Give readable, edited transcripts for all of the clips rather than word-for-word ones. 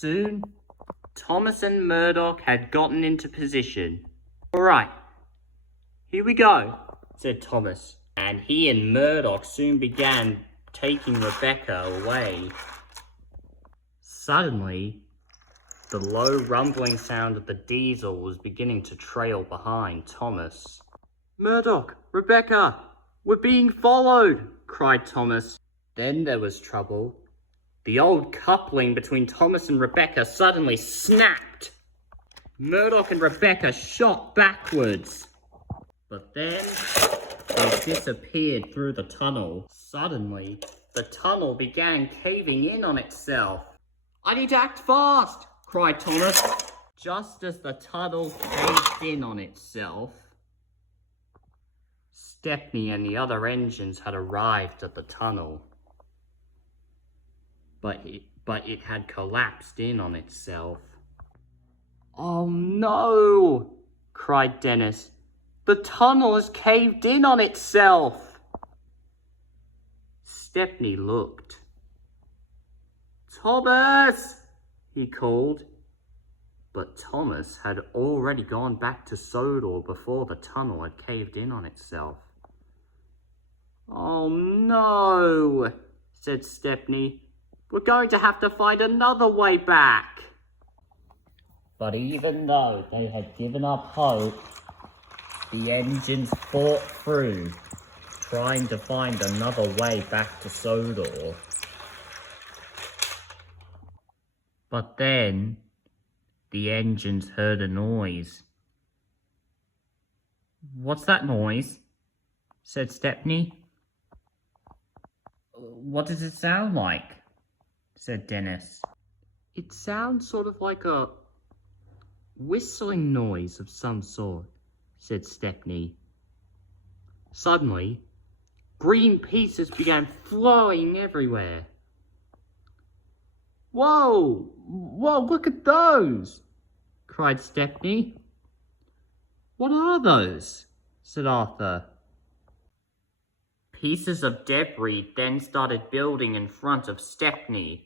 Soon, Thomas and Murdoch had gotten into position. "All right, here we go," said Thomas, and he and Murdoch soon began taking Rebecca away. Suddenly, the low rumbling sound of the diesel was beginning to trail behind Thomas. "Murdoch, Rebecca, we're being followed!" cried Thomas. Then there was trouble. The old coupling between Thomas and Rebecca suddenly snapped. Murdoch and Rebecca shot backwards. But then they disappeared through the tunnel. Suddenly, the tunnel began caving in on itself. "I need to act fast!" cried Thomas. Just as the tunnel caved in on itself, Stepney and the other engines had arrived at the tunnel. But it had collapsed in on itself. "Oh no!" cried Dennis. "The tunnel has caved in on itself!" Stepney looked. "Thomas!" he called. But Thomas had already gone back to Sodor before the tunnel had caved in on itself. "Oh no!" said Stepney. "We're going to have to find another way back." But even though they had given up hope, the engines fought through, trying to find another way back to Sodor. But then, the engines heard a noise. "What's that noise?" said Stepney. "What does it sound like?" said Dennis. "It sounds sort of like a whistling noise of some sort," said Stepney. Suddenly, green pieces began flowing everywhere. "Whoa! Whoa, look at those!" cried Stepney. "What are those?" said Arthur. Pieces of debris then started building in front of Stepney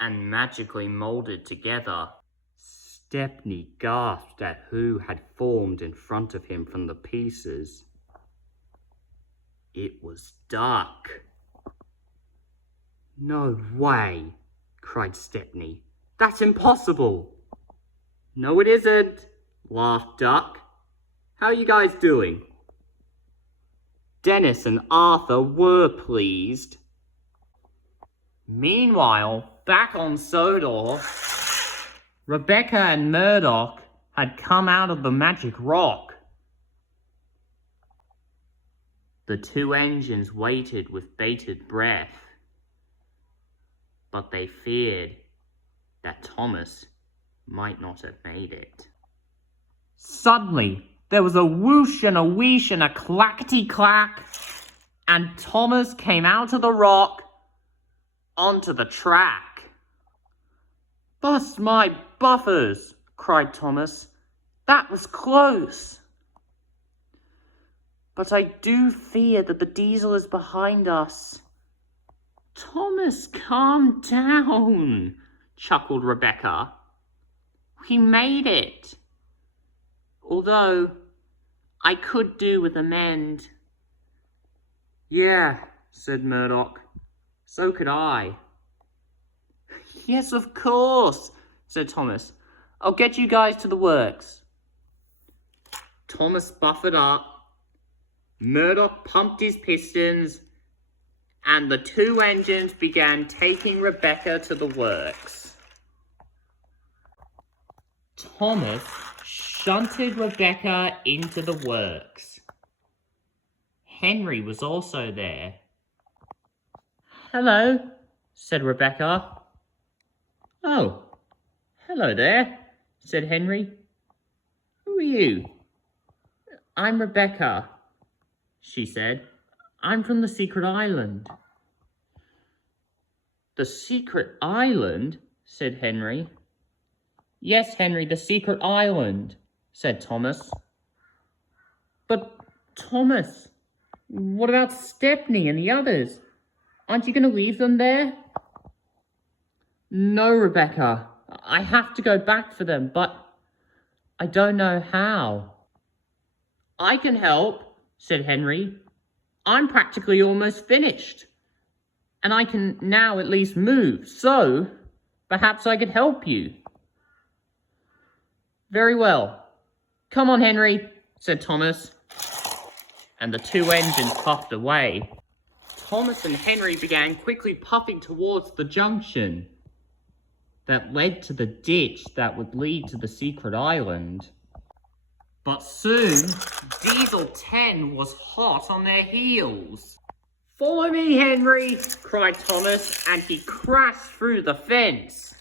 and magically molded together. Stepney gasped at who had formed in front of him from the pieces. It was Duck. "No way," cried Stepney. "That's impossible." "No, it isn't," laughed Duck. "How are you guys doing?" Dennis and Arthur were pleased. Meanwhile, back on Sodor, Rebecca and Murdoch had come out of the magic rock. The two engines waited with bated breath, but they feared that Thomas might not have made it. Suddenly, there was a whoosh and a wheesh and a clackety-clack, and Thomas came out of the rock onto the track. "Bust my buffers!" cried Thomas. "That was close. But I do fear that the diesel is behind us." "Thomas, calm down," chuckled Rebecca. "We made it. Although, I could do with a mend." "Yeah," said Murdoch. "So could I." "Yes, of course," said Thomas. "I'll get you guys to the works." Thomas buffered up, Murdoch pumped his pistons, and the two engines began taking Rebecca to the works. Thomas shunted Rebecca into the works. Henry was also there. "Hello," said Rebecca. "Oh, hello there," said Henry. "Who are you?" "I'm Rebecca," she said. "I'm from the secret island." "The secret island?" said Henry. "Yes, Henry, the secret island," said Thomas. "But, Thomas, what about Stepney and the others? Aren't you going to leave them there?" No, Rebecca. I have to go back for them, but I don't know how. I can help, said Henry. I'm practically almost finished. And I can now at least move, so perhaps I could help you. Very well. Come on, Henry, said Thomas. And the two engines puffed away. Thomas and Henry began quickly puffing towards the junction that led to the ditch that would lead to the secret island. But soon, Diesel 10 was hot on their heels. Follow me, Henry, cried Thomas, and he crashed through the fence.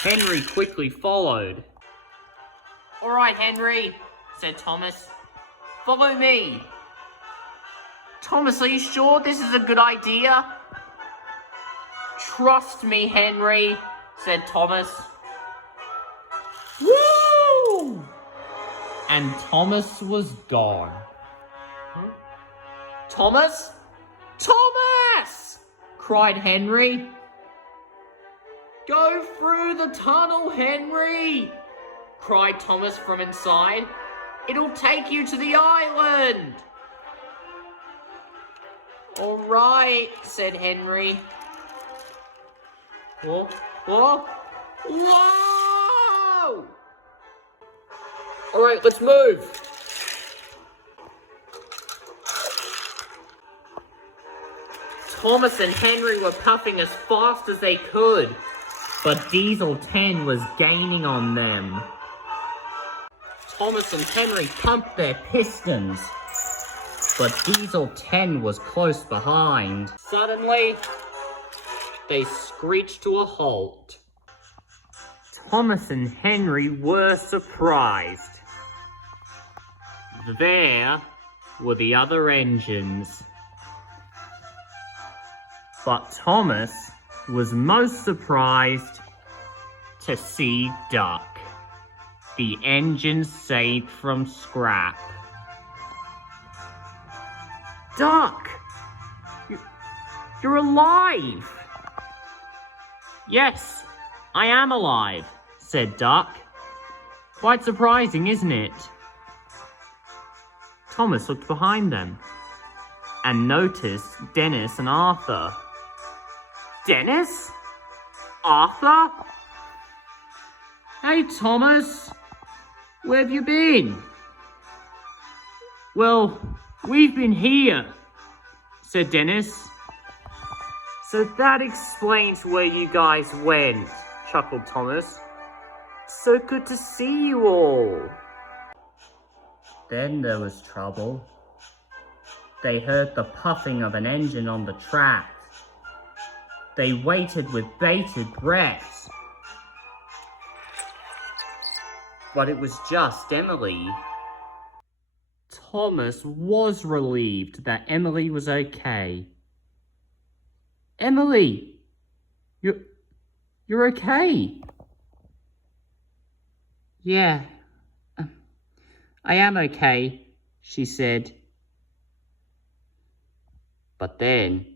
Henry quickly followed. All right, Henry, said Thomas. Follow me. Thomas, are you sure this is a good idea? Trust me, Henry, said Thomas. Woo! And Thomas was gone. Thomas? Thomas! Cried Henry. Go through the tunnel, Henry! Cried Thomas from inside. It'll take you to the island! All right, said Henry. Whoa, whoa, whoa! All right, let's move. Thomas and Henry were puffing as fast as they could, but Diesel 10 was gaining on them. Thomas and Henry pumped their pistons, but Diesel 10 was close behind. Suddenly, they screeched to a halt. Thomas and Henry were surprised. There were the other engines. But Thomas was most surprised to see Duck, the engine saved from scrap. Duck! You're alive! Yes, I am alive, said Duck. Quite surprising, isn't it? Thomas looked behind them and noticed Dennis and Arthur. Dennis? Arthur? Hey, Thomas. Where have you been? Well, we've been here, said Dennis. So that explains where you guys went, chuckled Thomas. So good to see you all. Then there was trouble. They heard the puffing of an engine on the track. They waited with bated breath. But it was just Emily. Thomas was relieved that Emily was okay. Emily, you're okay. Yeah, I am okay, she said. But then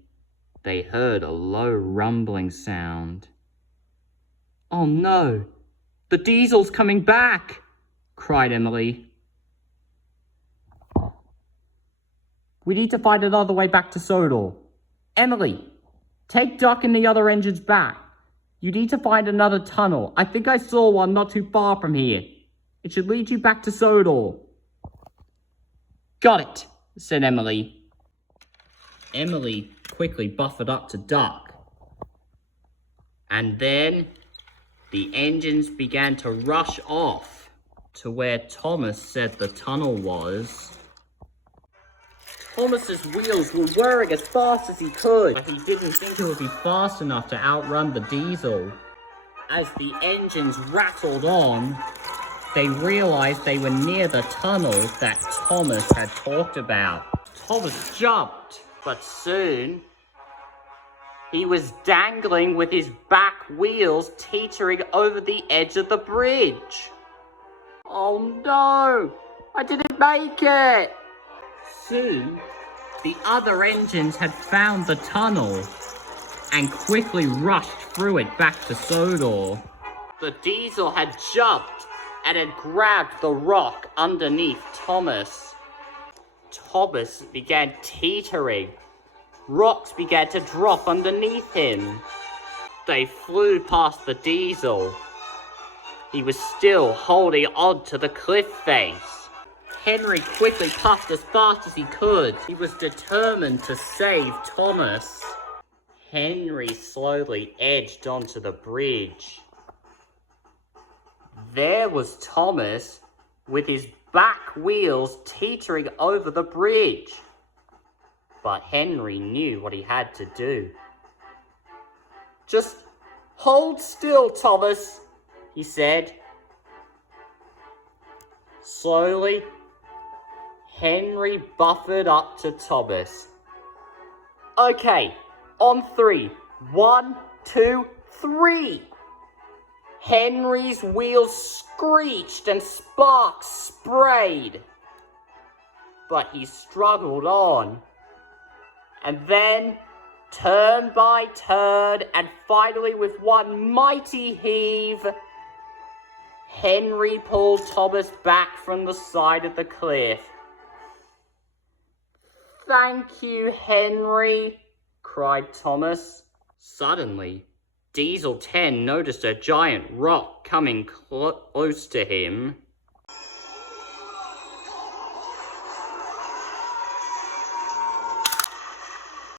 they heard a low rumbling sound. Oh no, the diesel's coming back, cried Emily. We need to find another way back to Sodor. Emily, take Duck and the other engines back. You need to find another tunnel. I think I saw one not too far from here. It should lead you back to Sodor. Got it, said Emily. Emily quickly buffered up to Duck. And then the engines began to rush off to where Thomas said the tunnel was. Thomas's wheels were whirring as fast as he could, but he didn't think it would be fast enough to outrun the diesel. As the engines rattled on, they realized they were near the tunnel that Thomas had talked about. Thomas jumped, but soon he was dangling with his back wheels teetering over the edge of the bridge. Oh no, I didn't make it! Soon, the other engines had found the tunnel and quickly rushed threw it back to Sodor. The Diesel had jumped and had grabbed the rock underneath Thomas. Thomas began teetering. Rocks began to drop underneath him. They flew past the Diesel. He was still holding on to the cliff face. Henry quickly puffed as fast as he could. He was determined to save Thomas. Henry slowly edged onto the bridge. There was Thomas with his back wheels teetering over the bridge. But Henry knew what he had to do. "Just hold still, Thomas," he said. Slowly, Henry buffered up to Thomas. "Okay, on 3. 1, 2, 3. Henry's wheels screeched and sparks sprayed. But he struggled on. And then, turn by turn, and finally with one mighty heave, Henry pulled Thomas back from the side of the cliff. "Thank you, Henry," cried Thomas. Suddenly, Diesel 10 noticed a giant rock coming close to him.